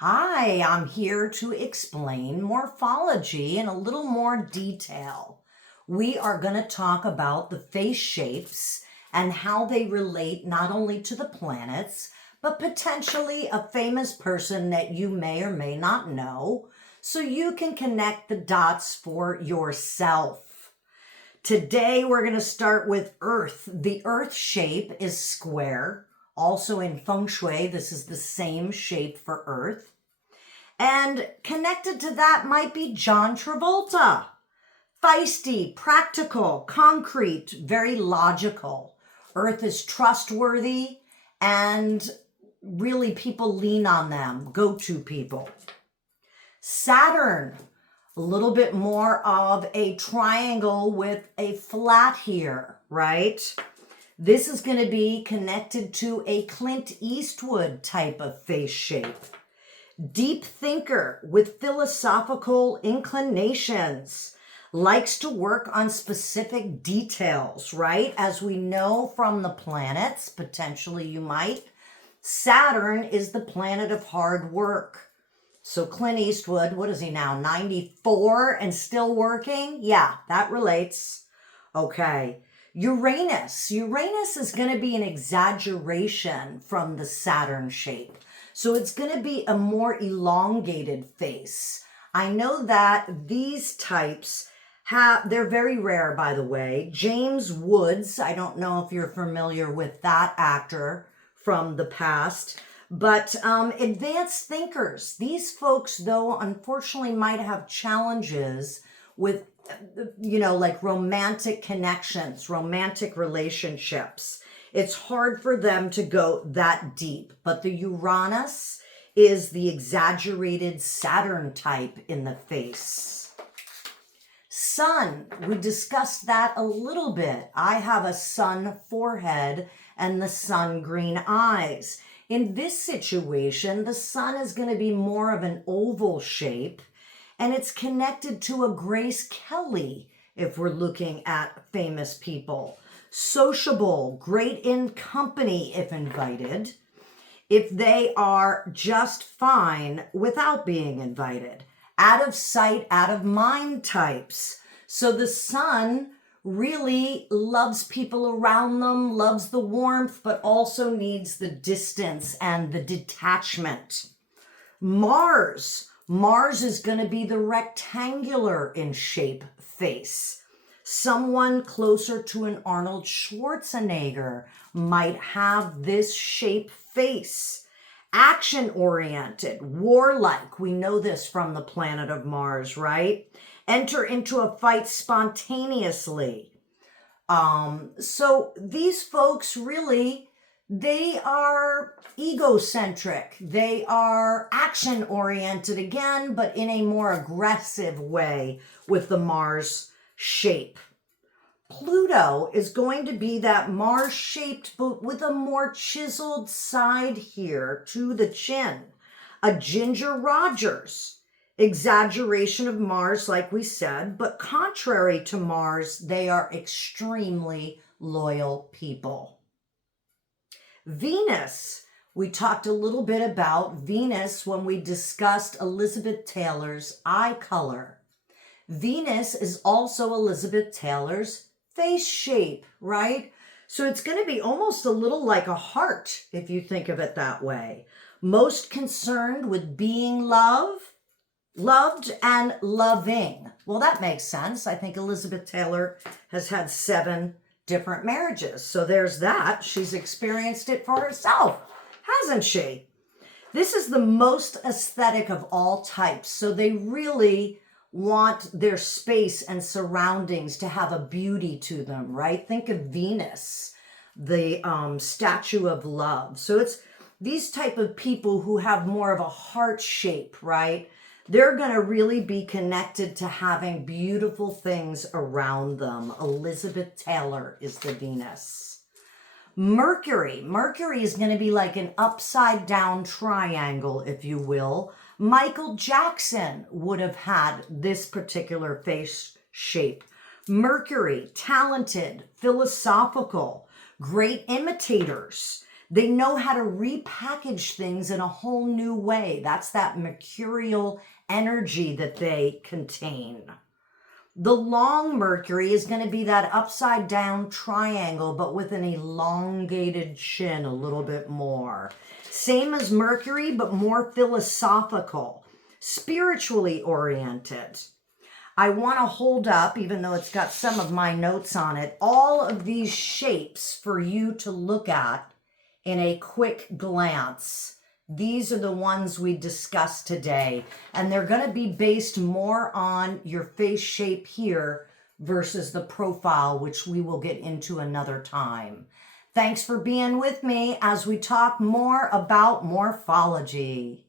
Hi, I'm here to explain morphology in a little more detail. We are going to talk about the face shapes and how they relate not only to the planets, but potentially a famous person that you may or may not know, so you can connect the dots for yourself. Today, we're going to start with Earth. The Earth shape is square. Also in Feng Shui, this is the same shape for Earth. And connected to that might be John Travolta. Feisty, practical, concrete, very logical. Earth is trustworthy and really people lean on them, go-to people. Saturn, a little bit more of a triangle with a flat here, right? This is going to be connected to a Clint Eastwood type of face shape. Deep thinker with philosophical inclinations, likes to work on specific details, right? As we know from the planets, potentially you might, Saturn is the planet of hard work. So Clint Eastwood, what is he now, 94 and still working? Yeah, that relates. Okay. Uranus is going to be an exaggeration from the Saturn shape. So it's going to be a more elongated face. I know that these types they're very rare, by the way. James Woods, I don't know if you're familiar with that actor from the past, but advanced thinkers. These folks, though, unfortunately might have challenges with, like romantic connections, romantic relationships. It's hard for them to go that deep, but the Uranus is the exaggerated Saturn type in the face. Sun, we discussed that a little bit. I have a sun forehead and the sun green eyes. In this situation, the sun is going to be more of an oval shape, and it's connected to a Grace Kelly if we're looking at famous people. Sociable, great in company if invited, if they are just fine without being invited. Out of sight, out of mind types. So the sun really loves people around them, loves the warmth, but also needs the distance and the detachment. Mars is going to be the rectangular in shape face. Someone closer to an Arnold Schwarzenegger might have this shape face. Action-oriented, warlike. We know this from the planet of Mars, right? Enter into a fight spontaneously. So these folks really, they are egocentric. They are action-oriented again, but in a more aggressive way with the Mars shape. Pluto is going to be that Mars-shaped, but with a more chiseled side here to the chin. A Ginger Rogers, exaggeration of Mars, like we said, but contrary to Mars, they are extremely loyal people. Venus, we talked a little bit about Venus when we discussed Elizabeth Taylor's eye color. Venus is also Elizabeth Taylor's face shape, right? So it's going to be almost a little like a heart, if you think of it that way. Most concerned with being loved and loving. Well, that makes sense. I think Elizabeth Taylor has had 7 different marriages. So there's that. She's experienced it for herself, hasn't she? This is the most aesthetic of all types. So they really want their space and surroundings to have a beauty to them, right? Think of Venus, the statue of love. So it's these type of people who have more of a heart shape, right? They're going to really be connected to having beautiful things around them. Elizabeth Taylor is the Venus. Mercury is going to be like an upside down triangle, if you will. Michael Jackson would have had this particular face shape. Mercury, talented, philosophical, great imitators. They know how to repackage things in a whole new way. That's that mercurial energy that they contain. The long Mercury is going to be that upside down triangle, but with an elongated chin a little bit more. Same as Mercury, but more philosophical, spiritually oriented. I want to hold up, even though it's got some of my notes on it, all of these shapes for you to look at in a quick glance. These are the ones we discussed today, and they're going to be based more on your face shape here versus the profile, which we will get into another time. Thanks for being with me as we talk more about morphology.